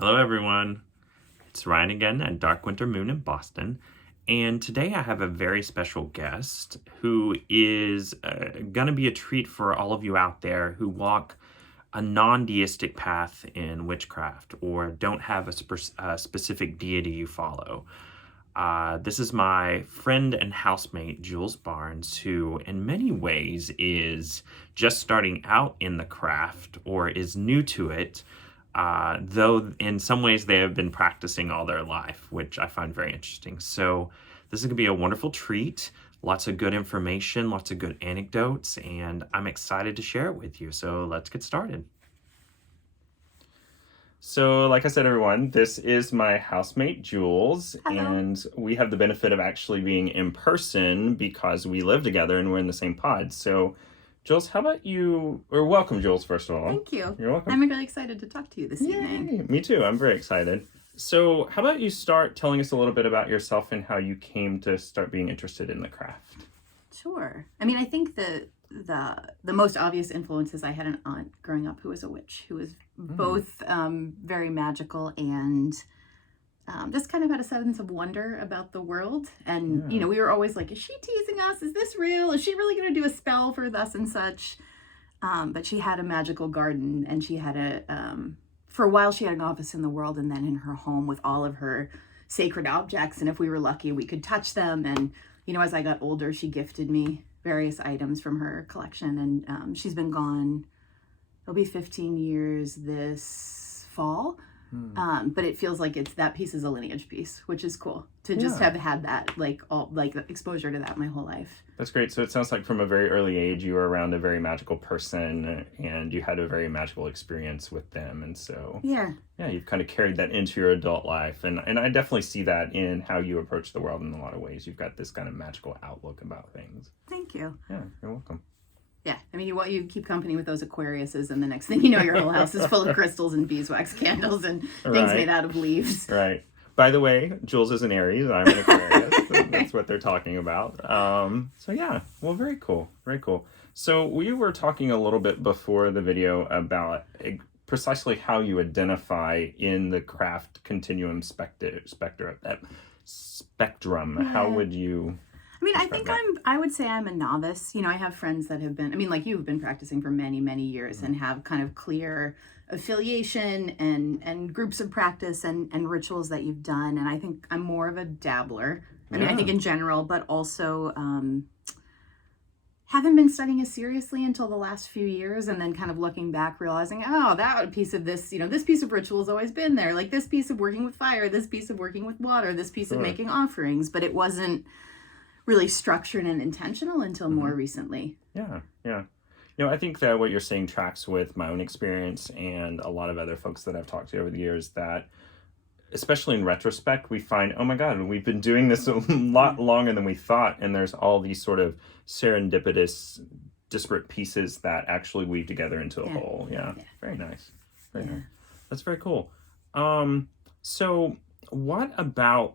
Hello everyone, it's Ryan again at Dark Winter Moon in Boston, and today I have a very special guest who is going to be a treat for all of you out there who walk a non-deistic path in witchcraft or don't have a specific deity you follow. This is my friend and housemate, Jules Barnes, who in many ways is just starting out in the craft or is new to it, though in some ways they have been practicing all their life, which I find very interesting. So this is going to be a wonderful treat. Lots of good information, lots of good anecdotes, and I'm excited to share it with you. So let's get started. So like I said, everyone, this is my housemate, Jules. Hello. And we have the benefit of actually being in person because we live together and we're in the same pod. So Jules, how about you, or welcome, Jules, first of all. Thank you. You're welcome. I'm really excited to talk to you this evening. Me too. I'm very excited. So how about you start telling us a little bit about yourself and how you came to start being interested in the craft? Sure. I mean, I think the most obvious influences, I had an aunt growing up who was a witch, who was both very magical and just kind of had a sense of wonder about the world. And, you know, we were always like, is she teasing us? Is this real? Is she really going to do a spell for thus and such? But she had a magical garden, and she had for a while she had an office in the world and then in her home with all of her sacred objects. And if we were lucky, we could touch them. And, you know, as I got older, she gifted me various items from her collection. And she's been gone, it'll be 15 years this fall. But it feels like that piece is a lineage piece, which is cool to just have had that, like exposure to that my whole life. That's great. So it sounds like from a very early age, you were around a very magical person and you had a very magical experience with them. And so, yeah, you've kind of carried that into your adult life. And I definitely see that in how you approach the world in a lot of ways. You've got this kind of magical outlook about things. Thank you. Yeah, you're welcome. Yeah, I mean, you keep company with those Aquariuses, and the next thing you know, your whole house is full of crystals and beeswax candles and things made out of leaves. Right. By the way, Jules is an Aries, I'm an Aquarius. So that's what they're talking about. So yeah, well, very cool. Very cool. So we were talking a little bit before the video about precisely how you identify in the craft continuum spectrum. Yeah. How would you... I mean, I would say I'm a novice. You know, I have friends that have been, I mean, like you've been practicing for many, many years and have kind of clear affiliation and groups of practice and rituals that you've done. And I think I'm more of a dabbler. I mean, I think in general, but also haven't been studying as seriously until the last few years, and then kind of looking back, realizing, oh, that piece of this, you know, this piece of ritual has always been there. Like this piece of working with fire, this piece of working with water, this piece of making offerings, but it wasn't really structured and intentional until more recently. Yeah. You know, I think that what you're saying tracks with my own experience and a lot of other folks that I've talked to over the years, that especially in retrospect, we find, oh my God, we've been doing this a lot longer than we thought. And there's all these sort of serendipitous, disparate pieces that actually weave together into a whole. Yeah. Very nice. Very nice. That's very cool. So what about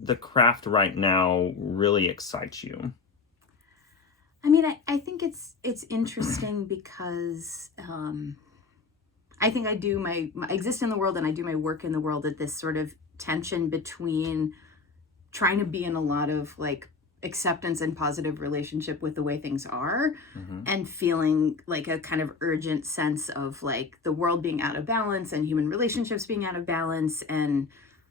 the craft right now really excites you? I mean, I think it's interesting because I think I exist in the world and I do my work in the world at this sort of tension between trying to be in a lot of like acceptance and positive relationship with the way things are and feeling like a kind of urgent sense of like the world being out of balance and human relationships being out of balance. And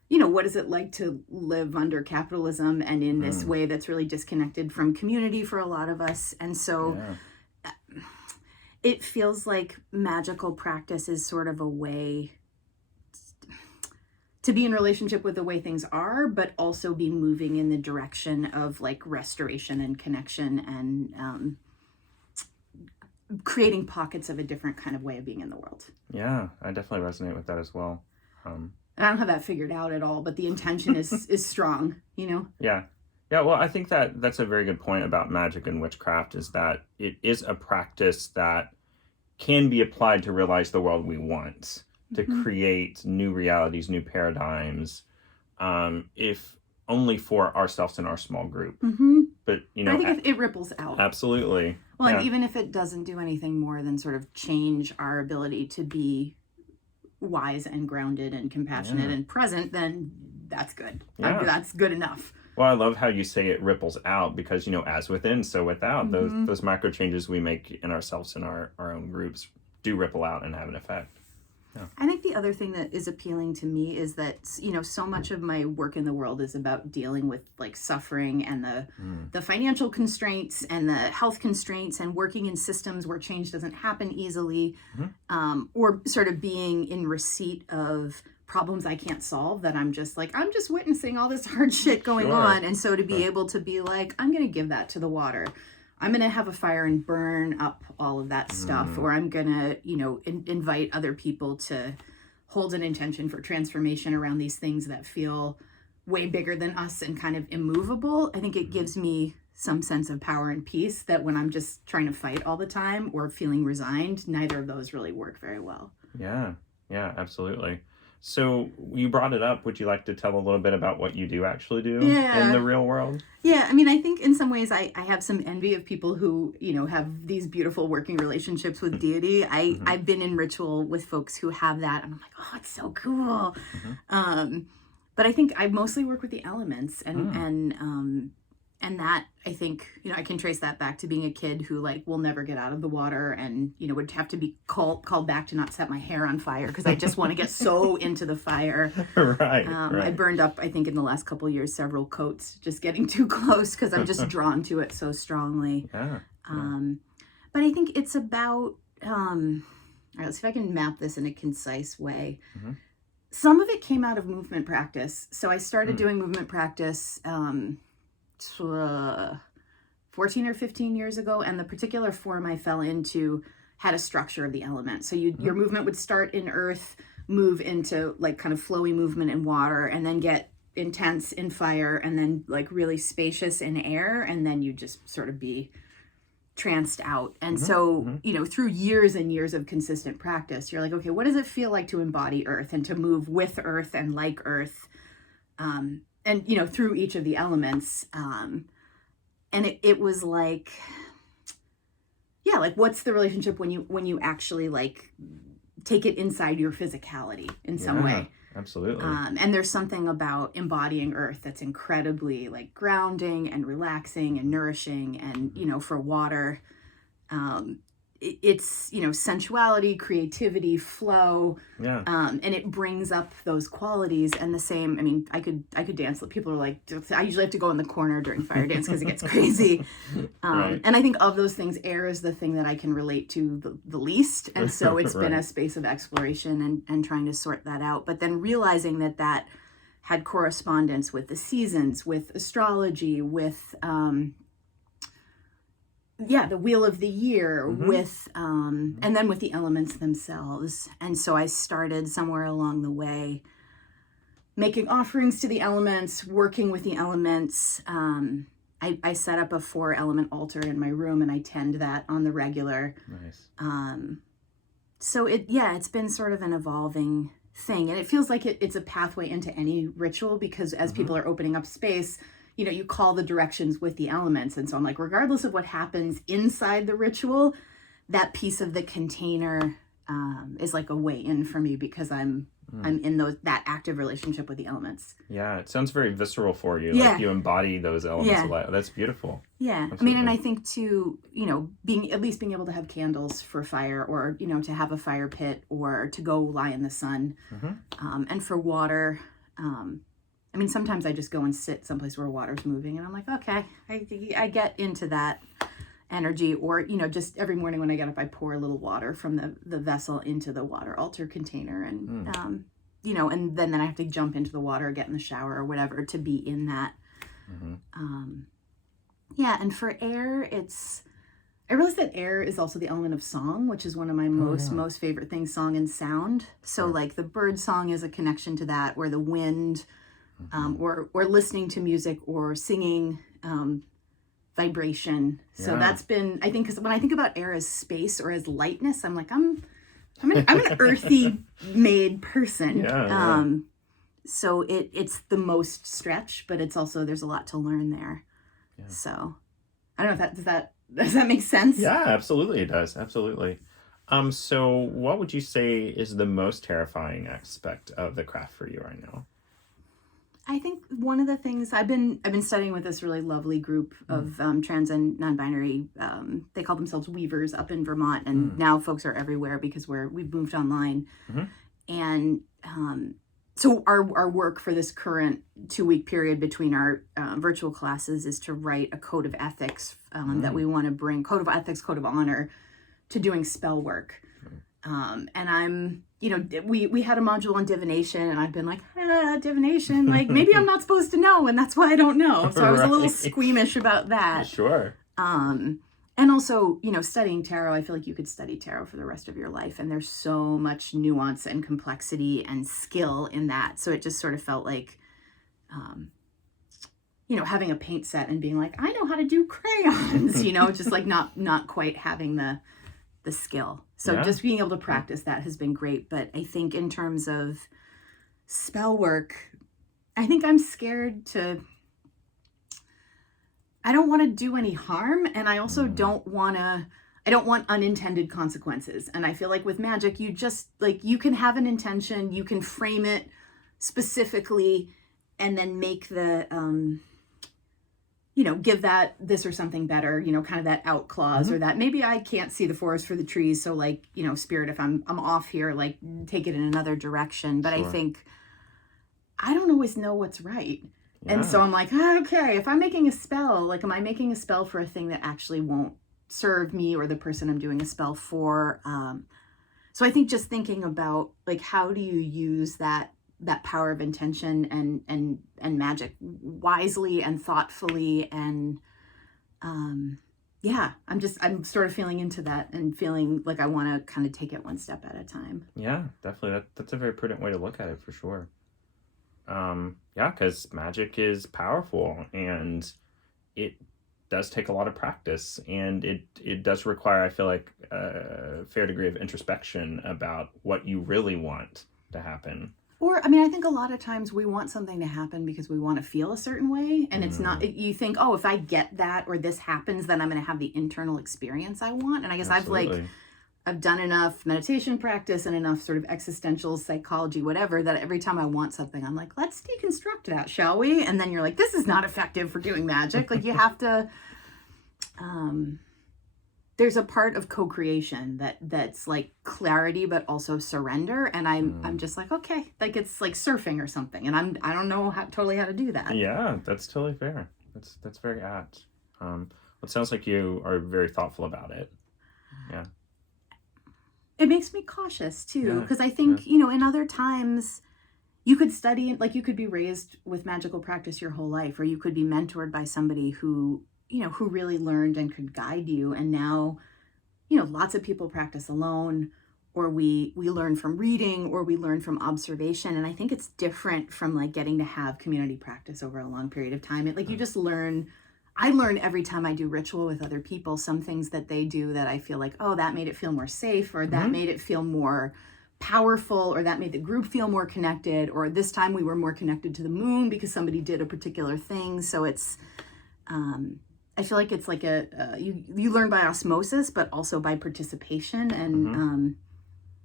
you know, what is it like to live under capitalism and in this way that's really disconnected from community for a lot of us? And so it feels like magical practice is sort of a way to be in relationship with the way things are, but also be moving in the direction of like restoration and connection and creating pockets of a different kind of way of being in the world. Yeah, I definitely resonate with that as well. And I don't have that figured out at all, but the intention is strong, you know? Yeah. Well, I think that's a very good point about magic and witchcraft, is that it is a practice that can be applied to realize the world we want, to create new realities, new paradigms, if only for ourselves and our small group. But, you know, I think it ripples out. Absolutely. Well, and even if it doesn't do anything more than sort of change our ability to be wise and grounded and compassionate and present, then that's good. Yeah. That's good enough. Well, I love how you say it ripples out, because, as within, so without. Those micro changes we make in ourselves and our own groups do ripple out and have an effect. Yeah. I think the other thing that is appealing to me is that, so much of my work in the world is about dealing with like suffering and the financial constraints and the health constraints and working in systems where change doesn't happen easily, or sort of being in receipt of problems I can't solve, that I'm just witnessing all this hard shit going on. And so to be able to be like, I'm going to give that to the water. I'm going to have a fire and burn up all of that stuff, or I'm going to, invite other people to hold an intention for transformation around these things that feel way bigger than us and kind of immovable. I think it gives me some sense of power and peace that when I'm just trying to fight all the time or feeling resigned, neither of those really work very well. Yeah, absolutely. So you brought it up. Would you like to tell a little bit about what you do actually do in the real world? Yeah, I mean, I think in some ways I have some envy of people who, have these beautiful working relationships with deity. I've been in ritual with folks who have that, and I'm like, oh, it's so cool. But I think I mostly work with the elements, and that, I think, I can trace that back to being a kid who will never get out of the water and, would have to be called back to not set my hair on fire because I just want to get so into the fire. Right. I burned up, I think in the last couple of years, several coats just getting too close because I'm just drawn to it so strongly. Yeah. But I think it's about, all right, let's see if I can map this in a concise way. Some of it came out of movement practice. So I started doing movement practice 14 or 15 years ago, and the particular form I fell into had a structure of the element. So your movement would start in earth, move into kind of flowy movement in water, and then get intense in fire, and then really spacious in air, and then you just sort of be tranced out. And so, through years and years of consistent practice, you're like, okay, what does it feel like to embody earth and to move with earth and like earth? And, through each of the elements. And it was like, what's the relationship when you actually take it inside your physicality in some way? Absolutely. And there's something about embodying earth that's incredibly grounding and relaxing and nourishing. And, for water, it's, sensuality, creativity, flow. Yeah. And it brings up those qualities. And the same, I mean, I could dance. People are like, I usually have to go in the corner during fire dance because it gets crazy. Right. And I think of those things, air is the thing that I can relate to the least. And so it's been a space of exploration and trying to sort that out. But then realizing that had correspondence with the seasons, with astrology, with, the wheel of the year, with and then with the elements themselves. And so I started somewhere along the way making offerings to the elements, working with the elements. I set up a 4-element altar in my room, and I tend that on the regular. Nice. So it's been sort of an evolving thing, and it feels like it's a pathway into any ritual, because as people are opening up space, you call the directions with the elements. And so I'm like, regardless of what happens inside the ritual, that piece of the container is like a way in for me, because I'm in that active relationship with the elements. Yeah, it sounds very visceral for you. Like you embody those elements a lot. That's beautiful. Yeah. Absolutely. I mean, and I think too, being able to have candles for fire, or, to have a fire pit, or to go lie in the sun. And for water, I mean, sometimes I just go and sit someplace where water's moving, and I'm like, okay, I get into that energy. Or, just every morning when I get up, I pour a little water from the vessel into the water altar container. And, and then I have to jump into the water, get in the shower or whatever to be in that. And for air, I realized that air is also the element of song, which is one of my most favorite things, song and sound. So the bird song is a connection to that, or the wind, or listening to music, or singing, vibration. So that's been, I think, because when I think about air as space or as lightness, I'm like, I'm an earthy made person. So it's the most stretch, but it's also, there's a lot to learn there. So I don't know if does that make sense? Yeah, absolutely it does. Absolutely. So what would you say is the most terrifying aspect of the craft for you right now? I think one of the things I've been studying with this really lovely group of trans and non-binary. They call themselves weavers up in Vermont, and now folks are everywhere because we've moved online. Mm-hmm. And so our work for this current 2-week period between our virtual classes is to write a code of ethics that we want to bring, code of ethics, code of honor, to doing spell work. And I'm, we had a module on divination, and I've been like, divination, like maybe I'm not supposed to know, and that's why I don't know. So I was a little squeamish about that. Sure. And also, studying tarot, I feel like you could study tarot for the rest of your life, and there's so much nuance and complexity and skill in that. So it just sort of felt like, having a paint set and being like, I know how to do crayons, just like not quite having the skill. So just being able to practice that has been great. But I think in terms of spell work, I think I'm scared I don't want to do any harm. And I also I don't want unintended consequences. And I feel like with magic, you just you can have an intention, you can frame it specifically, and then make the, give that this or something better, kind of that out clause, or that maybe I can't see the forest for the trees. So spirit, if I'm off here, take it in another direction. But Sure. I think I don't always know what's right. Yeah. And so I'm like, okay, if I'm making a spell, am I making a spell for a thing that actually won't serve me or the person I'm doing a spell for? So I think just thinking about how do you use that power of intention and magic wisely and thoughtfully, and I'm sort of feeling into that and feeling like I want to kind of take it one step at a time. Yeah, definitely. That's a very prudent way to look at it, for sure. Because magic is powerful, and it does take a lot of practice, and it does require, I feel like, a fair degree of introspection about what you really want to happen. Or, I think a lot of times we want something to happen because we want to feel a certain way, and it's not, you think, if I get that or this happens, then I'm going to have the internal experience I want. And I guess Absolutely. I've done enough meditation practice and enough sort of existential psychology, whatever, that every time I want something, I'm like, let's deconstruct that, shall we? And then you're like, this is not effective for doing magic. You have to, there's a part of co-creation that's clarity, but also surrender. And I'm just like, okay, it's like surfing or something. And I don't know totally how to do that. Yeah, that's totally fair. That's very apt. It sounds like you are very thoughtful about it. Yeah. It makes me cautious too, because I think, in other times you could study, you could be raised with magical practice your whole life, or you could be mentored by somebody who really learned and could guide you. And now, lots of people practice alone, or we learn from reading, or we learn from observation. And I think it's different from getting to have community practice over a long period of time. You just learn. I learn every time I do ritual with other people, some things that they do that I feel like, that made it feel more safe, or that made it feel more powerful, or that made the group feel more connected, or this time we were more connected to the moon because somebody did a particular thing. So it's, I feel like it's you learn by osmosis, but also by participation. And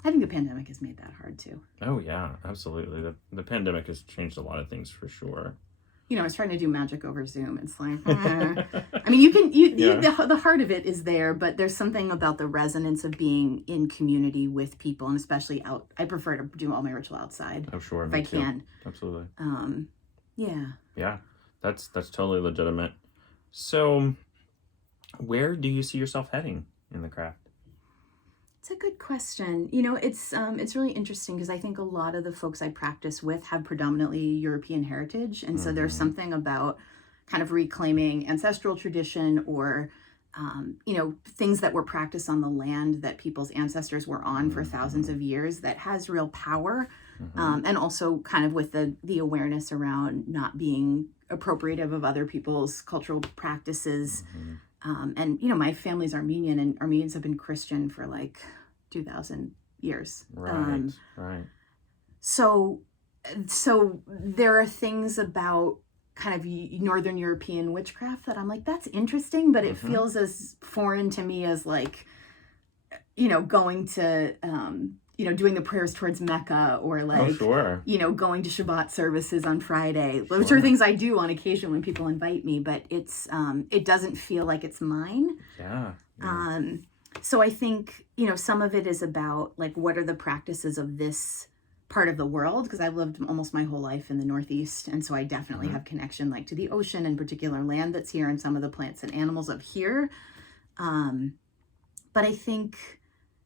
I think the pandemic has made that hard too. Oh yeah, absolutely. The pandemic has changed a lot of things, for sure. I was trying to do magic over Zoom. It's like, the heart of it is there, but there's something about the resonance of being in community with people, and especially out. I prefer to do all my ritual outside. Oh, sure. If I can. Absolutely. Yeah. Yeah, that's totally legitimate. So, where do you see yourself heading in the craft? It's a good question. It's really interesting because I think a lot of the folks I practice with have predominantly European heritage. And so there's something about kind of reclaiming ancestral tradition, or, things that were practiced on the land that people's ancestors were on for thousands of years, that has real power. And also kind of with the awareness around not being appropriative of other people's cultural practices. And my family's Armenian, and Armenians have been Christian for 2,000 years. Right. So there are things about kind of Northern European witchcraft that I'm like, that's interesting, but it feels as foreign to me as going to, doing the prayers towards Mecca, or like, Oh, sure. Going to Shabbat services on Friday, which Sure. are things I do on occasion when people invite me, but it doesn't feel like it's mine. Yeah. So I think, some of it is about like, what are the practices of this part of the world? Because I've lived almost my whole life in the Northeast. And so I definitely have connection like to the ocean and particular land that's here and some of the plants and animals of here. But I think,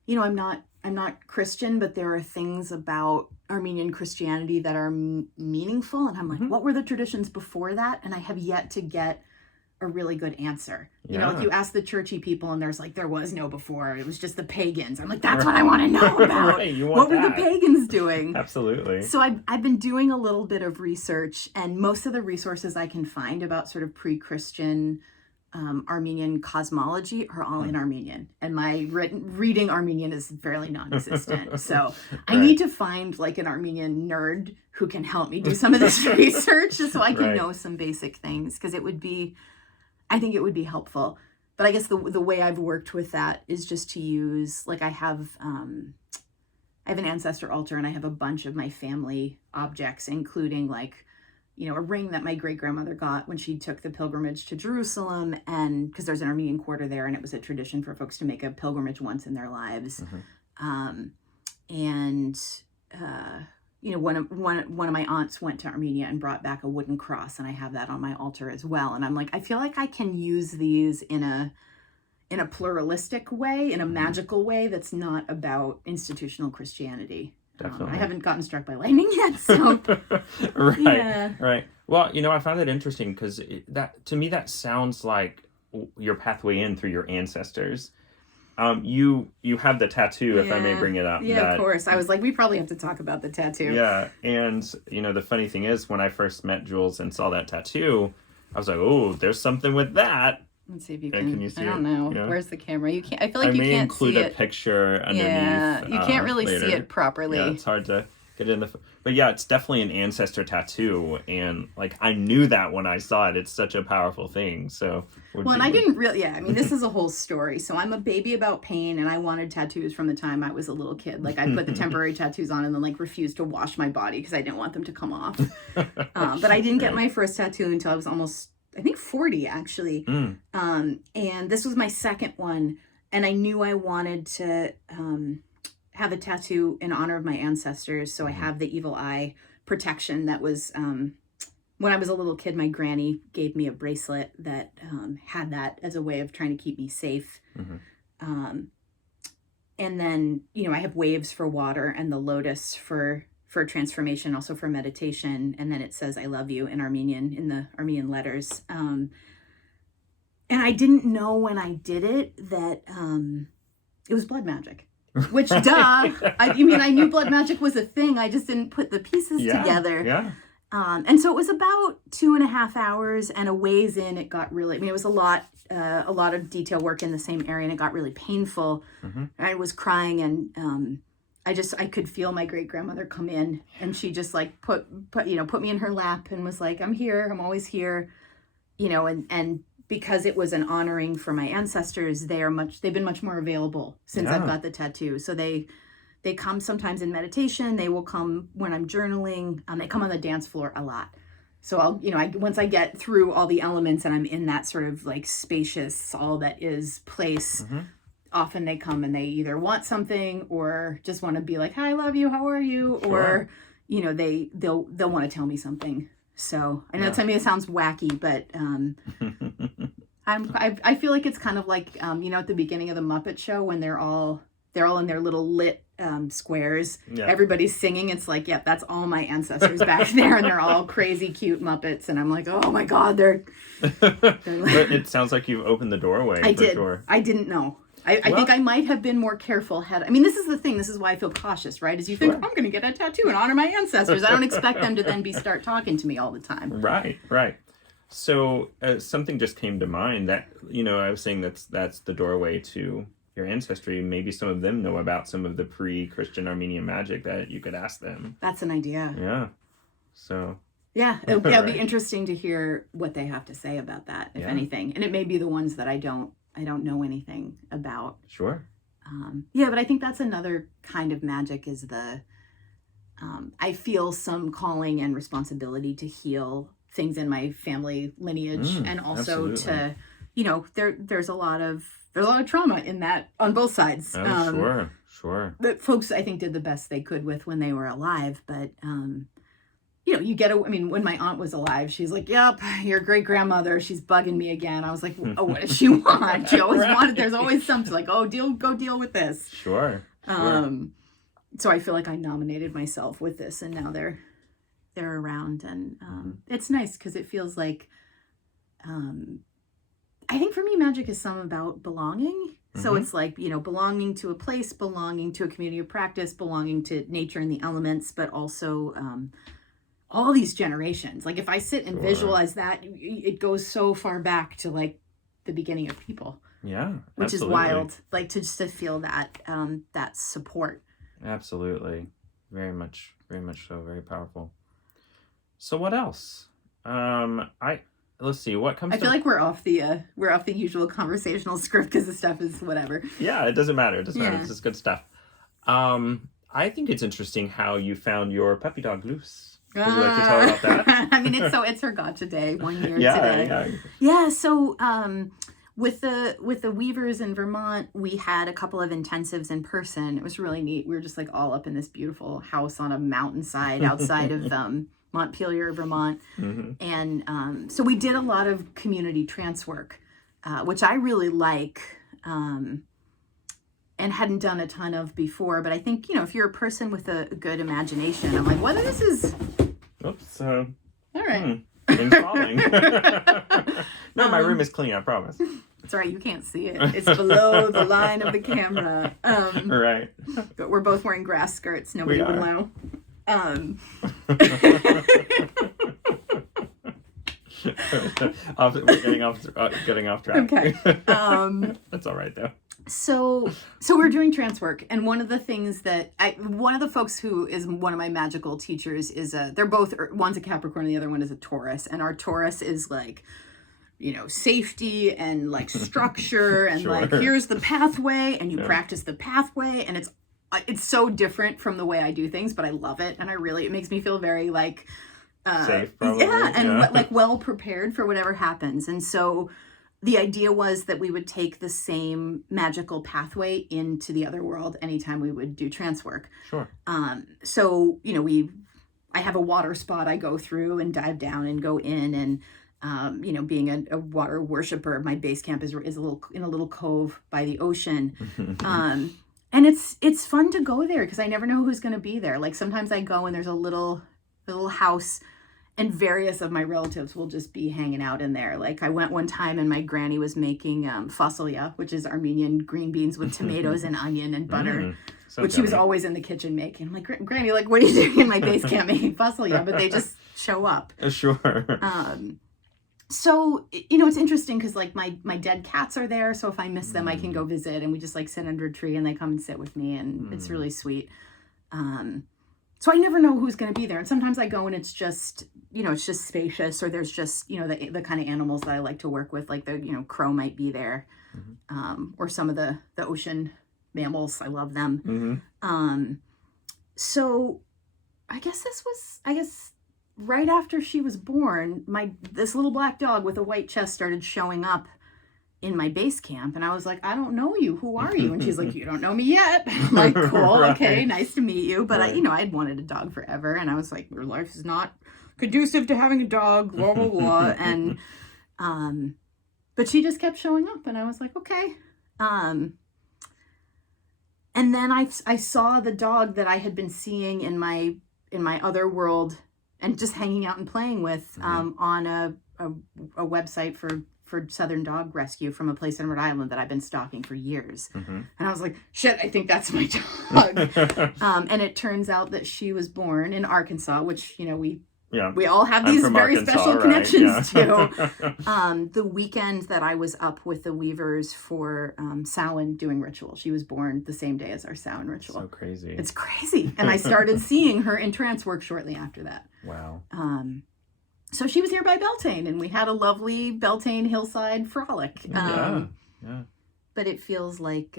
I'm not Christian, but there are things about Armenian Christianity that are meaningful. And I'm like, what were the traditions before that? And I have yet to get a really good answer. Like you ask the churchy people and there's like, there was no before. It was just the pagans. I'm like, that's what I want to know about. Right, you want what were that. the pagans doing? Absolutely. So I've been doing a little bit of research, and most of the resources I can find about sort of pre-Christian Armenian cosmology are all in Armenian, and my reading Armenian is fairly non-existent. So I need to find like an Armenian nerd who can help me do some of this research, just so I can know some basic things, because I think it would be helpful. But I guess the way I've worked with that is just to use, like, I have an ancestor altar, and I have a bunch of my family objects, including like, a ring that my great grandmother got when she took the pilgrimage to Jerusalem, and because there's an Armenian quarter there, and it was a tradition for folks to make a pilgrimage once in their lives. One of my aunts went to Armenia and brought back a wooden cross, and I have that on my altar as well. And I'm like, I feel like I can use these in a pluralistic way, in a magical way that's not about institutional Christianity. Definitely. I haven't gotten struck by lightning yet, so Right. Well, I find that interesting because to me that sounds like your pathway in through your ancestors. You have the tattoo, if I may bring it up. Yeah, of course. I was like, we probably have to talk about the tattoo. Yeah, and the funny thing is, when I first met Jules and saw that tattoo, I was like, oh, there's something with that. Let's see if you can. you see I don't know. Yeah. Where's the camera? You can't. I feel like you may can't include see a it. picture underneath. Yeah, you can't really later. see it properly. Yeah, it's hard to get in the. But yeah, it's definitely an ancestor tattoo, and like I knew that when I saw it. It's such a powerful thing. So. And I didn't really. Yeah, I mean, this is a whole story. So I'm a baby about pain, and I wanted tattoos from the time I was a little kid. Like I put the temporary tattoos on, and then like refused to wash my body because I didn't want them to come off. But I didn't get my first tattoo until I was almost, I think, 40 actually. And this was my second one, and I knew I wanted to have a tattoo in honor of my ancestors. So I have the evil eye protection that was, when I was a little kid, my granny gave me a bracelet that had that as a way of trying to keep me safe. And then, I have waves for water and the lotus for transformation, also for meditation. And then it says, I love you in Armenian, in the Armenian letters. And I didn't know when I did it that it was blood magic, which duh. I knew blood magic was a thing. I just didn't put the pieces together. Yeah. And so it was about 2.5 hours, and a ways in, it got really, it was a lot of detail work in the same area, and it got really painful. I was crying, and I could feel my great grandmother come in, and she just like put me in her lap and was like, I'm here, I'm always here, and because it was an honoring for my ancestors, they've been much more available since I've got the tattoo. So they come sometimes in meditation. They will come when I'm journaling. They come on the dance floor a lot. So I'll, once I get through all the elements and I'm in that sort of like spacious, all that is place, often they come and they either want something or just want to be like, hi, I love you, how are you? Or, they'll want to tell me something. So I know to me it sounds wacky, but I feel like it's kind of like, at the beginning of the Muppet Show when they're all in their little lit squares. Yeah. Everybody's singing. It's like, that's all my ancestors back there, and they're all crazy, cute Muppets. And I'm like, oh my God, they're But it sounds like you've opened the doorway. I did. Sure. I didn't know. I think I might have been more careful. This is the thing. This is why I feel cautious, right? Is you think, I'm going to get a tattoo in honor of my ancestors. I don't expect them to then start talking to me all the time. Right. So something just came to mind that, I was saying that's the doorway to your ancestry. Maybe some of them know about some of the pre-Christian Armenian magic that you could ask them. That's an idea. Yeah. So. Yeah, it'll be interesting to hear what they have to say about that, if anything. And it may be the ones that I don't know anything about. Sure. Yeah, but I think that's another kind of magic is I feel some calling and responsibility to heal things in my family lineage, and also absolutely. to, there's a lot of trauma in that on both sides. Oh, sure. That folks I think did the best they could with when they were alive, but I mean, when my aunt was alive, she's like, "Yep, your great grandmother, she's bugging me again." I was like, "Oh, what does she want?" She always wanted. There's always something like, "Oh, go deal with this." Sure. So I feel like I nominated myself with this, and now they're around, and it's nice because it feels like, I think for me, magic is some about belonging. So it's like, belonging to a place, belonging to a community of practice, belonging to nature and the elements, but also all these generations. Like if I sit and visualize that, it goes so far back to like the beginning of people. Yeah, which is wild. Like to feel that that support. Absolutely, very much so, very powerful. So what else? Let's see what comes. I feel like we're off the usual conversational script because the stuff is whatever. Yeah, it doesn't matter. It's just good stuff. I think it's interesting how you found your puppy dog Luce. Would you like to tell about that? I mean, it's her gotcha day, 1 year today. Yeah. So with the Weavers in Vermont, we had a couple of intensives in person. It was really neat. We were just like all up in this beautiful house on a mountainside outside of Montpelier, Vermont. And so we did a lot of community trance work, which I really like, and hadn't done a ton of before. But I think, if you're a person with a good imagination, I'm like, whether this is... Oops. All right. Things falling. No, my room is clean, I promise. It's all right, you can't see it. It's below the line of the camera. Right. But we're both wearing grass skirts. Nobody would know. We're getting off track. Okay. That's all right though. So we're doing trance work, and one of the things that one of the folks who is one of my magical teachers is they're both, one's a Capricorn and the other one is a Taurus, and our Taurus is like, safety and like structure and like here's the pathway, and you practice the pathway, and it's so different from the way I do things, but I love it, and it makes me feel very like safe, probably. Like well prepared for whatever happens. And so the idea was that we would take the same magical pathway into the other world anytime we would do trance work. Sure. So I have a water spot I go through and dive down and go in, and being a water worshiper, my base camp is in a little cove by the ocean. And it's fun to go there because I never know who's going to be there. Like sometimes I go and there's a little house, and various of my relatives will just be hanging out in there. Like I went one time and my granny was making fasolya, which is Armenian green beans with tomatoes and onion and butter, which she was always in the kitchen making. I'm like, Granny, like, what are you doing in my base camp making fasolya? But they just show up. Sure. So, it's interesting because like my dead cats are there. So if I miss them, I can go visit, and we just like sit under a tree and they come and sit with me, and it's really sweet. So I never know who's going to be there. And sometimes I go and it's just spacious, or there's just, the kind of animals that I like to work with, like the, crow might be there, or some of the ocean mammals. I love them. So I guess right after she was born, this little black dog with a white chest started showing up in my base camp, and I was like, I don't know you. Who are you? And she's like, you don't know me yet. I'm like, cool, okay, nice to meet you. But I had wanted a dog forever, and I was like, your life is not conducive to having a dog, blah blah blah. And but she just kept showing up, and I was like, okay. And then I saw the dog that I had been seeing in my other world and just hanging out and playing with on a website for Southern Dog Rescue from a place in Rhode Island that I've been stalking for years. And I was like, shit, I think that's my dog. And it turns out that she was born in Arkansas, which, we all have these very Arkansas, special connections to. The weekend that I was up with the Weavers for Samhain doing ritual, she was born the same day as our Samhain ritual. So crazy. It's crazy. And I started seeing her in trance work shortly after that. Wow. So she was here by Beltane, and we had a lovely Beltane hillside frolic. Yeah. But it feels like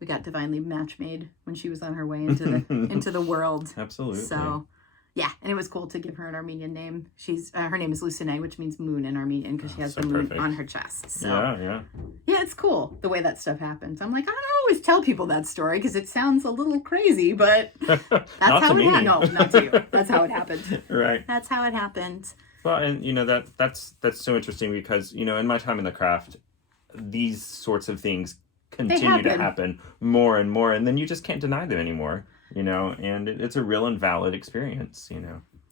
we got divinely match made when she was on her way into the into the world. Absolutely. So, yeah, and it was cool to give her an Armenian name. She's her name is Lucine, which means moon in Armenian because she has so the moon perfect. on her chest. So, Yeah. yeah, it's cool the way that stuff happens. I'm like, I don't always tell people that story because it sounds a little crazy, but that's Not how to it me. happened. No, not to you. That's how it happened. Right. That's how it happened. Well, and that's so interesting because in my time in the craft, these sorts of things continue to happen more and more, and then you just can't deny them anymore. And it's a real and valid experience.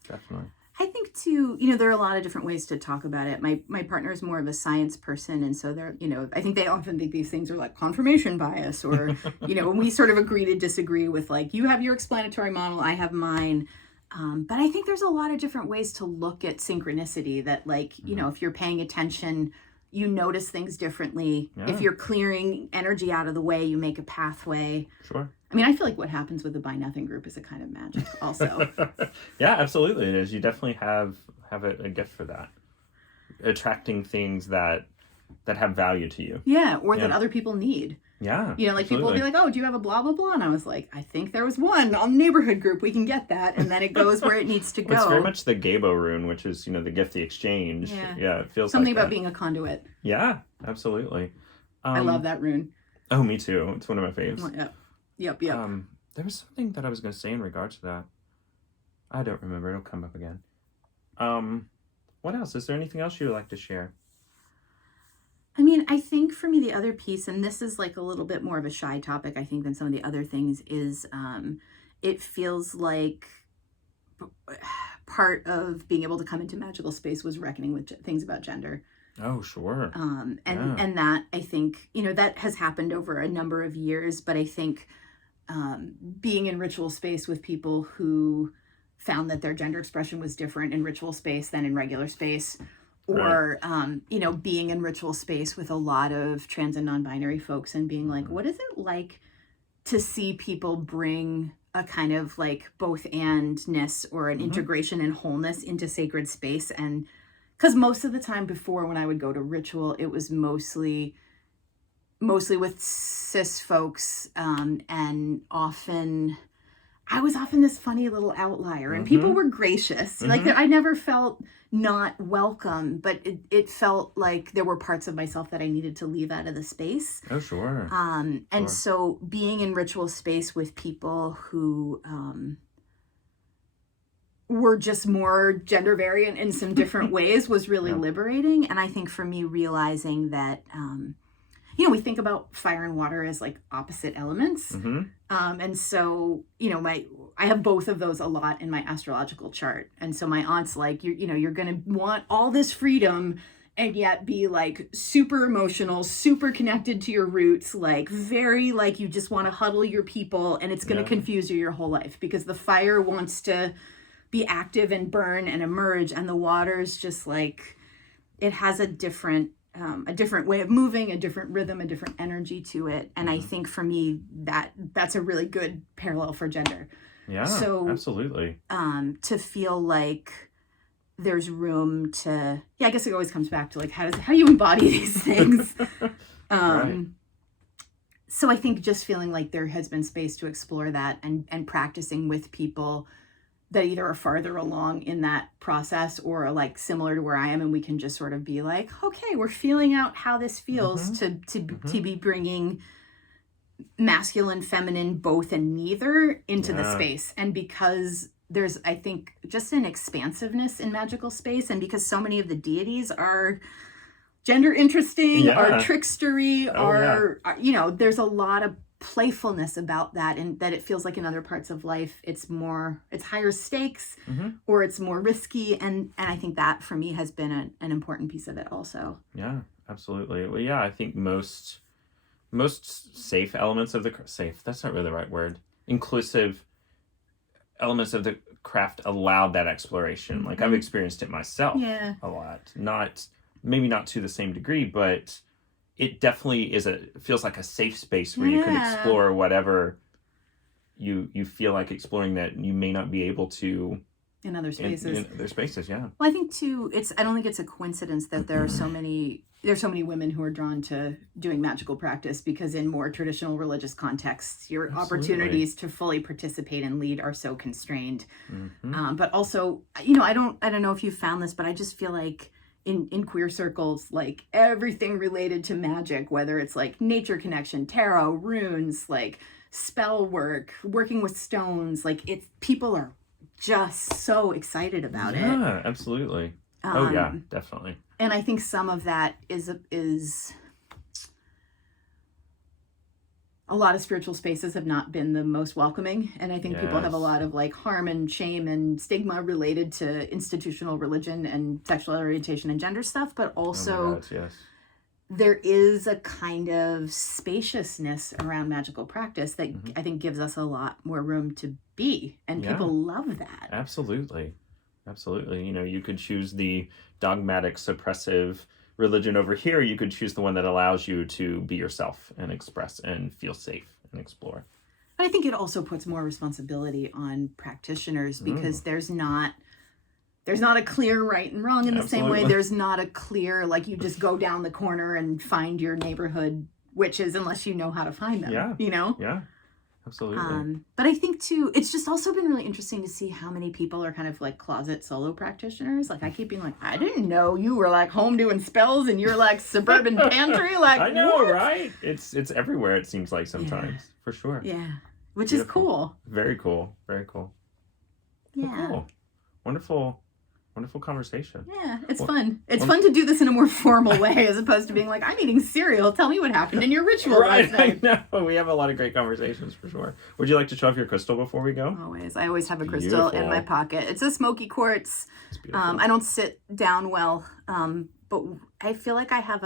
Definitely. I think too, there are a lot of different ways to talk about it. My partner is more of a science person, and so they're, I think they often think these things are like confirmation bias, or, when we sort of agree to disagree with like, you have your explanatory model, I have mine. But I think there's a lot of different ways to look at synchronicity that like, if you're paying attention, you notice things differently. Yeah. If you're clearing energy out of the way, you make a pathway. Sure. I mean, I feel like what happens with the Buy Nothing group is a kind of magic also. Yeah, absolutely. It is. You definitely have a gift for that. Attracting things that have value to you. Yeah, or that other people need. Yeah. Like absolutely. people will be like, oh, do you have a blah, blah, blah? And I was like, I think there was one on the neighborhood group. We can get that. And then it goes where it needs to go. It's very much the Gabo rune, which is, the gift, the exchange. Yeah, it feels something like about that. being a conduit. Yeah, absolutely. I love that rune. Oh, me too. It's one of my faves. Yep. There was something that I was going to say in regards to that. I don't remember. It'll come up again. What else? Is there anything else you would like to share? I mean, I think for me, the other piece, and this is like a little bit more of a shy topic, I think, than some of the other things, is it feels like part of being able to come into magical space was reckoning with things about gender. Oh, sure. And that, I think, that has happened over a number of years, but I think being in ritual space with people who found that their gender expression was different in ritual space than in regular space, or, being in ritual space with a lot of trans and non-binary folks and being like, what is it like to see people bring a kind of like both and-ness or an integration and wholeness into sacred space? And because most of the time before when I would go to ritual, it was mostly with cis folks, and I was often this funny little outlier, and people were gracious. Like I never felt not welcome, but it felt like there were parts of myself that I needed to leave out of the space. Oh, sure. And so being in ritual space with people who were just more gender variant in some different ways was really liberating. And I think for me, realizing that, we think about fire and water as like opposite elements. And so, I have both of those a lot in my astrological chart. And so my aunt's like, you're going to want all this freedom and yet be like super emotional, super connected to your roots, like very like you just want to huddle your people, and it's going to confuse you your whole life because the fire wants to be active and burn and emerge, and the water's just like, it has a different way of moving, a different rhythm, a different energy to it. And I think for me that's a really good parallel for gender. Yeah, so absolutely. To feel like there's room to, I guess it always comes back to like, how do you embody these things? Right. So I think just feeling like there has been space to explore that and practicing with people that either are farther along in that process or are like similar to where I am, and we can just sort of be like, okay, we're feeling out how this feels to be bringing masculine, feminine, both and neither into the space. And because there's, I think, just an expansiveness in magical space, and because so many of the deities are gender interesting, are trickstery, there's a lot of playfulness about that, and that it feels like in other parts of life it's higher stakes or it's more risky, and I think that for me has been an important piece of it also. Yeah, absolutely. Well, I think most safe elements of safe, that's not really the right word, inclusive elements of the craft allowed that exploration. Like I've experienced it myself a lot, maybe not to the same degree, but it definitely feels like a safe space where you can explore whatever you feel like exploring that you may not be able to in other spaces. In their spaces, yeah. Well, I think too, I don't think it's a coincidence that there's so many women who are drawn to doing magical practice, because in more traditional religious contexts, your opportunities to fully participate and lead are so constrained. But also, I don't know if you've found this, but I just feel like in queer circles, like everything related to magic, whether it's like nature connection, tarot, runes, like spell work, working with stones, like people are just so excited about it. Yeah, absolutely. Oh yeah, definitely. And I think some of that is a lot of spiritual spaces have not been the most welcoming, and I think people have a lot of like harm and shame and stigma related to institutional religion and sexual orientation and gender stuff, but also there is a kind of spaciousness around magical practice that I think gives us a lot more room to be, and people love that. Absolutely. You could choose the dogmatic, suppressive religion over here. You could choose the one that allows you to be yourself and express and feel safe and explore. But I think it also puts more responsibility on practitioners, because there's not a clear right and wrong in the same way there's not a clear, like, you just go down the corner and find your neighborhood witches unless you know how to find them. Yeah, absolutely. But I think too, it's just also been really interesting to see how many people are kind of like closet solo practitioners. Like, I keep being like, I didn't know you were like home doing spells and you're like suburban pantry. Like, I know, what? right? It's everywhere, it seems like sometimes. For sure. Yeah. Which Beautiful. is cool. Very cool. Very cool. Yeah. Well, cool. Wonderful conversation. Yeah, it's fun. It's fun to do this in a more formal way, as opposed to being like, I'm eating cereal. Tell me what happened in your ritual last night. I know. We have a lot of great conversations for sure. Would you like to show off your crystal before we go? Always. I always have a crystal in my pocket. It's a smoky quartz. It's beautiful. I don't sit down well, but I feel like I have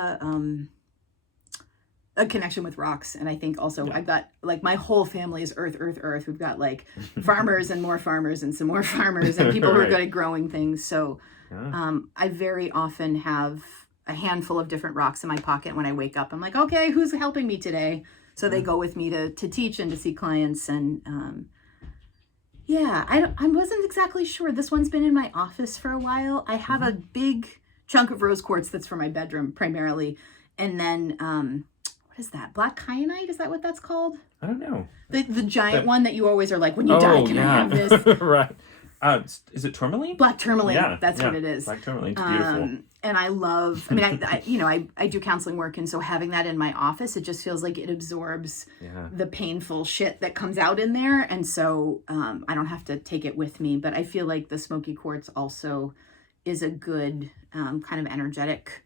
a connection with rocks, and I think also I've got, like, my whole family is earth. We've got like farmers and more farmers and some more farmers and people who are good at growing things. So I very often have a handful of different rocks in my pocket. When I wake up, I'm like, okay, who's helping me today? So they go with me to teach and to see clients. And I wasn't exactly sure. This one's been in my office for a while. I have a big chunk of rose quartz that's for my bedroom primarily, and then what is that? Black kyanite? Is that what that's called? I don't know. The giant one that you always are like, when you die, can I have this? Right. Is it tourmaline? Black tourmaline. That's what it is. Black tourmaline. It's beautiful. And I love, I do counseling work. And so having that in my office, it just feels like it absorbs the painful shit that comes out in there. And so I don't have to take it with me. But I feel like the smoky quartz also is a good kind of energetic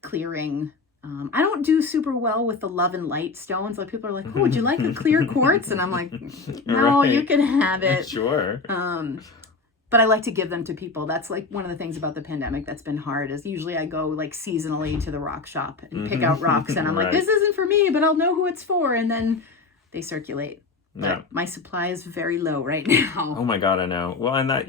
clearing. I don't do super well with the love and light stones. Like, people are like, oh, would you like a clear quartz? And I'm like, no, you can have it. Sure. But I like to give them to people. That's like one of the things about the pandemic that's been hard, is usually I go like seasonally to the rock shop and pick out rocks, and I'm like, this isn't for me, but I'll know who it's for. And then they circulate. But my supply is very low right now. Oh my God, I know. Well, and that,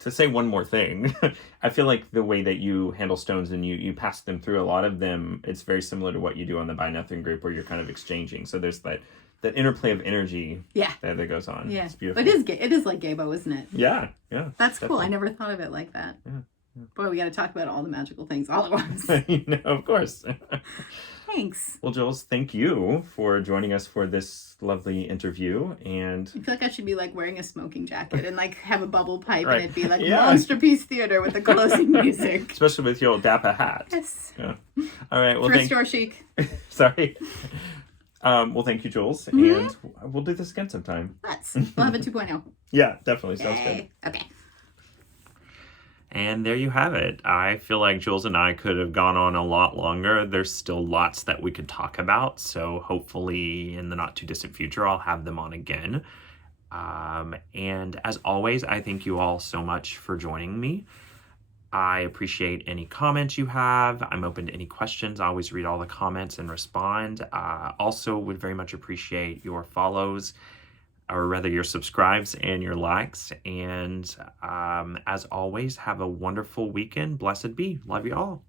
to say one more thing, I feel like the way that you handle stones and you pass them through, a lot of them, it's very similar to what you do on the Buy Nothing group, where you're kind of exchanging. So there's that interplay of energy that goes on. Yeah. It's beautiful. It is like Gabo, isn't it? Yeah. That's cool. I never thought of it like that. Yeah. Boy, we got to talk about all the magical things all at once. Of course. Thanks. Well, Jules, thank you for joining us for this lovely interview. And I feel like I should be like wearing a smoking jacket and like have a bubble pipe and it'd be like Monster Piece Theater with the closing music. Especially with your Dappa hat. Yes. Yeah. All right. Well, Thrift store chic. Sorry. Well, thank you, Jules. And we'll do this again sometime. We'll have a 2.0. Yeah, definitely. Sounds good. Okay. And there you have it. I feel like Jules and I could have gone on a lot longer. There's still lots that we could talk about. So hopefully in the not too distant future, I'll have them on again. And as always, I thank you all so much for joining me. I appreciate any comments you have. I'm open to any questions. I always read all the comments and respond. Also would very much appreciate your follows, or rather your subscribes and your likes. And as always, have a wonderful weekend. Blessed be. Love you all.